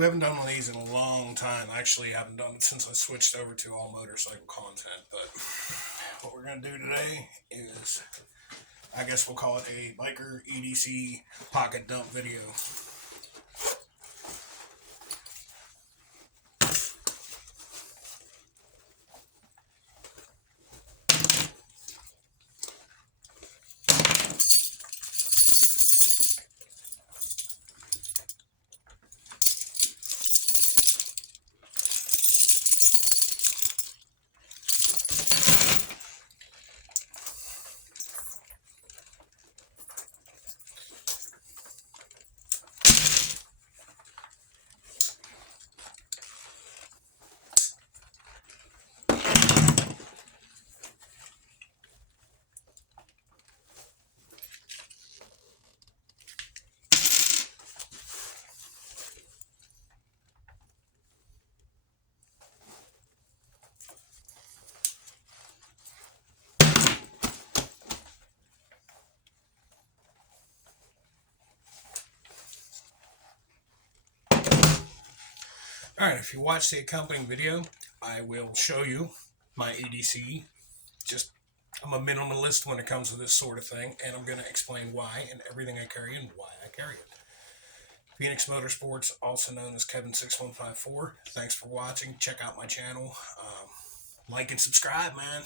We haven't done one of these in a long time. Actually, I haven't done it since I switched over to all motorcycle content. But what we're going to do today is, I guess we'll call it a biker EDC pocket dump video. Alright, if you watch the accompanying video, I will show you my EDC. I'm a minimalist when it comes to this sort of thing, and I'm going to explain why and everything I carry and why I carry it. Phoenix Motorsports, also known as Kevin6154. Thanks for watching. Check out my channel. Like and subscribe, man.